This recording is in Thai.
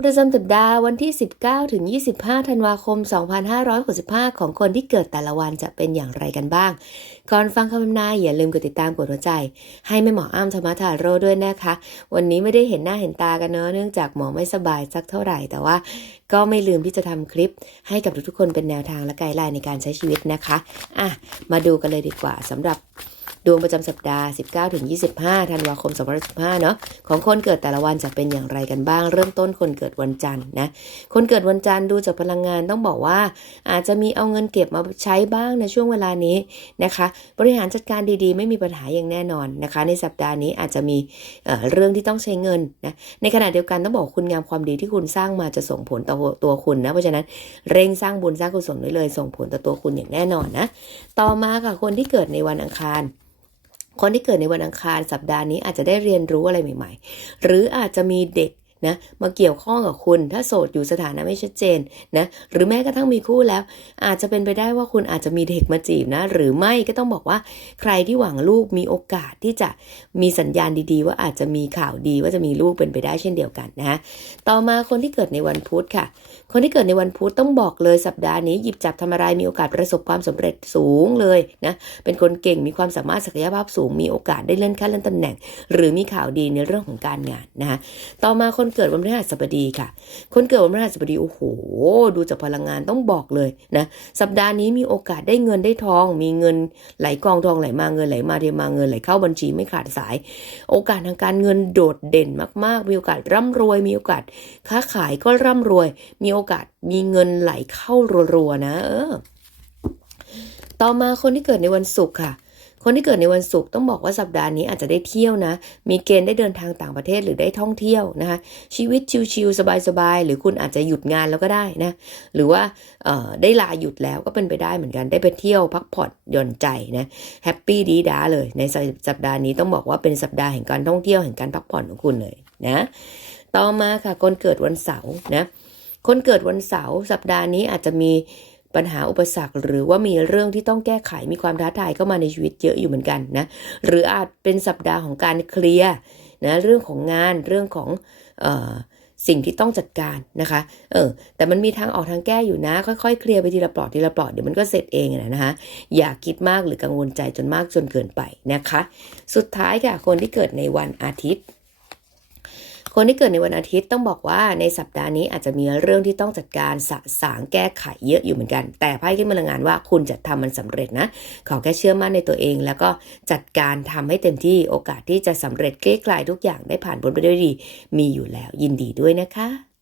ประจำสัปดาห์วันที่ 19 ถึง 25 ธันวาคม 2565 ของคนที่เกิดแต่ละวันจะเป็นอย่างไรกันบ้าง ก่อนฟังคำบรรยายอย่าลืมกดติดตามกดหัวใจ ให้แม่หมออ้ำธรรมทาโรด้วยนะคะ วันนี้ไม่ได้เห็นหน้าเห็นตากันเนอะเนื่องจากหมอไม่สบายสักเท่าไหร่แต่ว่าก็ไม่ลืมที่จะทำคลิป ให้กับทุกๆคนเป็นแนวทางและไกด์ไลน์ในการใช้ชีวิตนะคะ อะ มาดูกันเลยดีกว่าสำหรับ ดวงประจำสัปดาห์ 19ถึง25 ธันวาคม2015เนาะของคนเกิดแต่ละวันจะเป็นอย่างไรกันบ้าง เริ่มต้นคนเกิดวันจันทร์นะ คนเกิดวันจันทร์ดูจากพลังงานต้องบอกว่า อาจจะมีเอาเงินเก็บมาใช้บ้างในช่วงเวลานี้นะคะ บริหารจัดการดีๆ ไม่มีปัญหาอย่างแน่นอนนะคะ ในสัปดาห์นี้อาจจะมีเเรื่องที่ต้องใช้เงินนะ ในขณะเดียวกันต้องบอกคุณงามความดีที่คุณสร้างมาจะส่งผลต่อตัวคุณนะ เพราะฉะนั้นเร่งสร้างบุญสร้างกุศลไว้เลย ส่งผลต่อตัวคุณอย่างแน่นอนนะ ต่อมาค่ะคนที่เกิดในวันอังคาร คนที่เกิดในวันอังคารสัปดาห์นี้อาจจะได้เรียนรู้อะไรใหม่ ๆ หรืออาจจะมีเด็ก นะมาเกี่ยวข้องกับคุณ ถ้าโสดอยู่สถานะไม่ชัดเจนนะหรือแม้กระทั่งมีคู่แล้ว อาจจะเป็นไปได้ว่าคุณอาจจะมีเด็กมาจีบนะ หรือไม่ก็ต้องบอกว่าใครที่หวังลูกมีโอกาสที่จะมีสัญญาณดีๆ ว่าอาจจะมีข่าวดีว่าจะมีลูกเป็นไปได้เช่นเดียวกันนะต่อมาคนที่เกิดในวันพุธค่ะ คนที่เกิดในวันพุธต้องบอกเลยสัปดาห์นี้หยิบจับทำอะไรมีโอกาสประสบความสำเร็จสูงเลยนะเป็นคนเก่งมีความสามารถศักยภาพสูงมีโอกาสได้เลื่อนขั้นเลื่อนตำแหน่ง หรือมีข่าวดีในเรื่องของการงานนะคะต่อมาคนเกิดวันพฤหัสบดีค่ะ คนเกิดวันพฤหัสบดีโอ้โห ดูจากพลังงานต้องบอกเลยนะ สัปดาห์นี้มีโอกาสได้เงินได้ทอง มีเงินไหลกองทองไหลมาเงินไหลมาเทมาเงินไหลเข้าบัญชีไม่ขาดสาย โอกาสทางการเงินโดดเด่นมากๆ มีโอกาสร่ำรวย มีโอกาสค้าขายก็ร่ำรวย มีโอกาสมีเงินไหลเข้ารัวๆนะ เออ ต่อมาคนที่เกิดในวันศุกร์ค่ะ คนที่เกิดในวันศุกร์ต้องบอกว่าสัปดาห์นี้อาจจะได้เที่ยวนะ มีเกณฑ์ได้เดินทางต่างประเทศหรือได้ท่องเที่ยวนะคะ ชีวิตชิลๆสบายๆหรือคุณอาจจะหยุดงานแล้วก็ได้นะ หรือว่าได้ลาหยุดแล้วก็เป็นไปได้เหมือนกัน ได้ไปเที่ยวพักผ่อนหย่อนใจนะแฮปปี้ดีด้าเลย ในสัปดาห์นี้ต้องบอกว่าเป็นสัปดาห์แห่งการท่องเที่ยวแห่งการพักผ่อนของคุณเลยนะ ต่อมาค่ะคนเกิดวันเสาร์นะ คนเกิดวันเสาร์สัปดาห์นี้อาจจะมี ปัญหาอุปสรรค หรือว่ามีเรื่องที่ต้องแก้ไขมีความท้าทายเข้ามาในชีวิตเยอะอยู่เหมือนกันนะหรืออาจเป็นสัปดาห์ของการเคลียร์นะเรื่องของงานเรื่องของออสิ่งที่ต้องจัดการนะคะเออแต่มันมีทางออกทางแก้อยู่นะ ค่อยๆ เคลียร์ไปทีละปลอดทีละปลอดเดี๋ยวมันก็เสร็จเองนะนะคะอย่าคิดมากหรือกังวลใจจนมากจนเกินไปนะคะ สุดท้ายค่ะคนที่เกิดในวันอาทิตย์ คนที่เกิดในวันอาทิตย์ต้องบอกว่าในสัปดาห์นี้อาจจะมีเรื่องที่ต้องจัดการสะสางแก้ไขเยอะอยู่เหมือนกัน แต่ไพ่ขึ้นพลังงานว่าคุณจะทำมันสำเร็จนะ ขอแค่เชื่อมั่นในตัวเอง แล้วก็จัดการทำให้เต็มที่โอกาสที่จะสำเร็จคลี่คลายทุกอย่างได้ผ่านพ้นไปด้วยดี มีอยู่แล้วยินดีด้วยนะคะ